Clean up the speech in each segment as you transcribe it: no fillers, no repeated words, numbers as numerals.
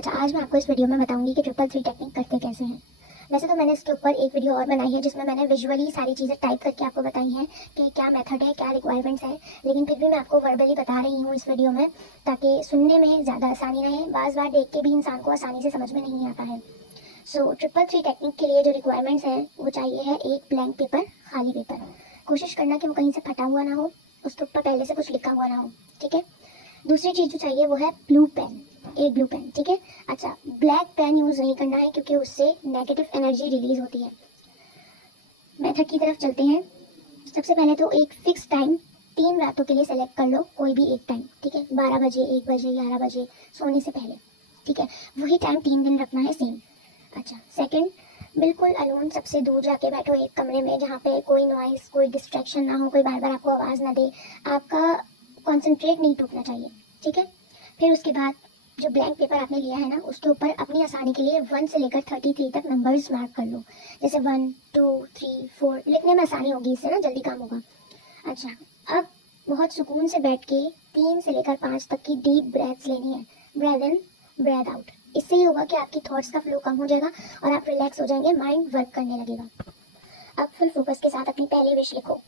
अच्छा, आज मैं आपको इस वीडियो में बताऊंगी कि 333 टेक्निक करते कैसे हैं। वैसे तो मैंने इसके ऊपर एक वीडियो और बनाई है जिसमें मैंने विजुअली सारी चीज़ें टाइप करके आपको बताई हैं कि क्या मेथड है, क्या रिक्वायरमेंट्स है, लेकिन फिर भी मैं आपको वर्बली बता रही हूँ इस वीडियो में ताकि सुनने में ज़्यादा आसानी रहे। बार बार देख के भी इंसान को आसानी से समझ में नहीं आता है। सो 333 टेक्निक के लिए जो रिक्वायरमेंट्स हैं वो चाहिए है एक ब्लैंक पेपर, खाली पेपर। कोशिश करना कि वो कहीं से फटा हुआ ना हो, उसके ऊपर पहले से कुछ लिखा हुआ ना हो, ठीक है। दूसरी चीज़ जो चाहिए वो है ब्लू पेन, एक ब्लू पेन, ठीक है। अच्छा, ब्लैक पेन यूज़ नहीं करना है क्योंकि उससे नेगेटिव एनर्जी रिलीज होती है। मेथड की तरफ चलते हैं। सबसे पहले तो एक फिक्स टाइम 3 रातों के लिए सेलेक्ट कर लो, कोई भी एक टाइम, ठीक है। 12 बजे, 1 बजे, 11 बजे, सोने से पहले, ठीक है। वही टाइम 3 दिन रखना है सेम। अच्छा, सेकंड, बिल्कुल अलोन, सबसे दूर जाके बैठो एक कमरे में जहाँ पे कोई नॉइस, कोई डिस्ट्रैक्शन ना हो, कोई बार बार आपको आवाज़ ना दे। आपका कॉन्सेंट्रेट नहीं टूटना चाहिए, ठीक है। फिर उसके बाद जो ब्लैंक पेपर आपने लिया है ना, उसके ऊपर अपनी आसानी के लिए 1 से लेकर 33 तक नंबर्स मार्क कर लो। जैसे 1, 2, 3, 4, लिखने में आसानी होगी, इससे ना जल्दी काम होगा। अच्छा, अब बहुत सुकून से बैठ के 3 से लेकर 5 तक की डीप ब्रेथ्स लेनी है। Breath in, breath out. इससे ये होगा कि आपकी थॉट्स का फ्लो कम हो जाएगा और आप रिलैक्स हो जाएंगे, माइंड वर्क करने लगेगा। अब फुल फोकस के साथ अपनी पहली विश लिखो।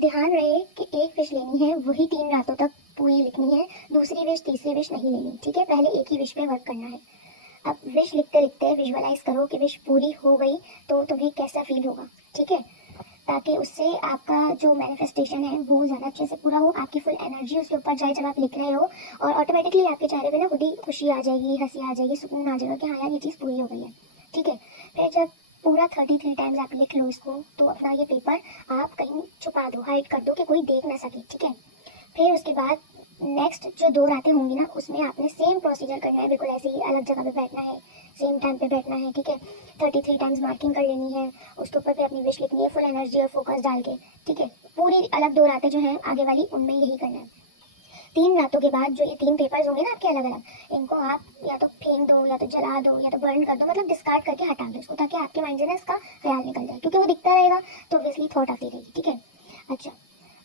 ध्यान रहे कि एक विश लेनी है, वही 3 रातों तक पूरी लिखनी है। दूसरी विश, तीसरी विश नहीं लेनी, ठीक है। पहले एक ही विश पे वर्क करना है। अब विश लिखते लिखते विजुअलाइज करो कि विश पूरी हो गई तो तुम्हें कैसा फील होगा, ठीक है। ताकि उससे आपका जो मैनिफेस्टेशन है वो ज़्यादा अच्छे से पूरा हो, आपकी फुल एनर्जी उसके ऊपर जाए जब आप लिख रहे हो, और ऑटोमेटिकली आपके चेहरे पे ना खुद ही खुशी आ जाएगी, हंसी आ जाएगी, सुकून आ जाएगा कि हाँ यार ये चीज़ पूरी हो गई है, ठीक है। फिर जब पूरा 33 टाइम्स आप लिख लो इसको, तो अपना ये पेपर आप कहीं छुपा दो, हाइड कर दो कि कोई देख ना सके, ठीक है। फिर उसके बाद नेक्स्ट जो 2 रातें होंगी ना, उसमें आपने सेम प्रोसीजर करना है, बिल्कुल ऐसे ही अलग जगह पे बैठना है, सेम टाइम पे बैठना है, ठीक है। 33 टाइम्स मार्किंग कर लेनी है, उसके ऊपर फिर अपनी विश लिखनी है फुल एनर्जी और फोकस डाल के, ठीक है। पूरी अलग 2 रातें जो है आगे वाली, उनमें यही करना है। 3 रातों के बाद जो ये 3 पेपर्स होंगे ना आपके अलग अलग, इनको आप या तो फेंक दो, या तो जला दो, या तो बर्न कर दो, मतलब डिस्कार्ड करके हटा दो इसको, ताकि आपके माइंड से ना इसका ख्याल निकल जाए, क्योंकि वो दिखता रहेगा तो ऑब्वियसली थॉट आती रहेगी, ठीक है। अच्छा,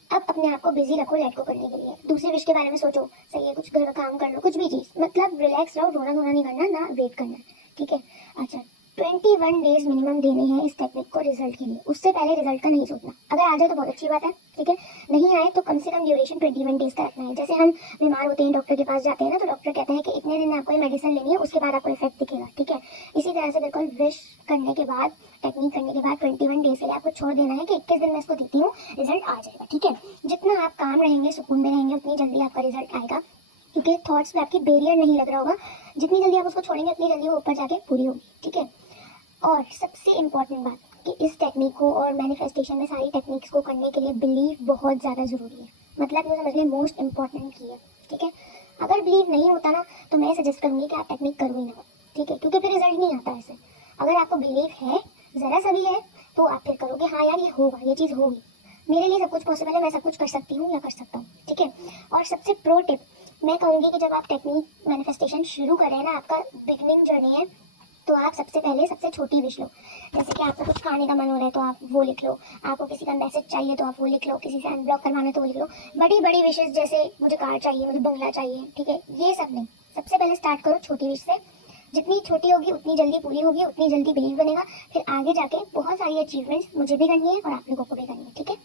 अब अपने आप को बिजी रखो लेट को करने के लिए। दूसरी विश के बारे में सोचो, सही है, कुछ घर का काम कर लो, कुछ भी चीज़, मतलब रिलैक्स रहो, रोना धोना नहीं करना, ना वेट करना, ठीक है। अच्छा, 21 डेज मिनिमम देने हैं इस टेक्निक को रिजल्ट के लिए, उससे पहले रिजल्ट का नहीं सोचना। अगर आ जाए तो बहुत अच्छी बात है, ठीक है। नहीं आए तो कम से कम ड्यूरेशन 21 डेज का रखना है। जैसे हम बीमार होते हैं, डॉक्टर के पास जाते हैं ना, तो डॉक्टर कहते हैं कि इतने दिन आपको ये मेडिसिन लेनी है, उसके बाद आपको इफेक्ट दिखेगा, ठीक है। इसी तरह से बिल्कुल विश करने के बाद, टेक्निक करने के बाद 21 डेज के लिए आपको छोड़ देना है कि 21 दिन में इसको देती हूँ, रिजल्ट आ जाएगा, ठीक है। जितना आप काम रहेंगे, सुकून में रहेंगे, उतनी जल्दी आपका रिजल्ट आएगा, क्योंकि थॉट्स पे आपकी बैरियर नहीं लग रहा होगा। जितनी जल्दी आप उसको छोड़ेंगे उतनी जल्दी वो ऊपर जाके पूरी होगी, ठीक है। और सबसे इम्पॉर्टेंट बात कि इस टेक्निक को और मैनिफेस्टेशन में सारी टेक्निक्स को करने के लिए बिलीव बहुत ज़्यादा ज़रूरी है। मतलब ये समझ लें मोस्ट इम्पॉर्टेंट की है, ठीक है। अगर बिलीव नहीं होता ना, तो मैं सजेस्ट करूँगी कि आप टेक्निक करो ही ना, ठीक है, क्योंकि फिर रिजल्ट नहीं आता ऐसे। अगर आपको बिलीव है, ज़रा सा भी है, तो आप फिर करोगे, हाँ यार ये होगा, ये चीज़ होगी, मेरे लिए सब कुछ पॉसिबल है, मैं सब कुछ कर सकती हूँ या कर सकता हूँ, ठीक है। और सबसे प्रो टिप मैं कहूँगी कि जब आप टेक्निक मैनिफेस्टेशन शुरू करें ना, आपका बिगनिंग जर्नी है, तो आप सबसे पहले सबसे छोटी विश लो। जैसे कि आपको कुछ खाने का मन हो रहा है तो आप वो लिख लो, आपको किसी का मैसेज चाहिए तो आप वो लिख लो, किसी से अनब्लॉक करवाना है तो वो लिख लो। बड़ी बड़ी विशेष जैसे मुझे कार चाहिए, मुझे बंगला चाहिए, ठीक है, ये सब नहीं। सबसे पहले स्टार्ट करो छोटी विश से। जितनी छोटी होगी उतनी जल्दी पूरी होगी, उतनी जल्दी बिलीव बनेगा। फिर आगे जाके बहुत सारी अचीवमेंट्स मुझे भी करनी है और आप लोगों को भी करनी है, ठीक है।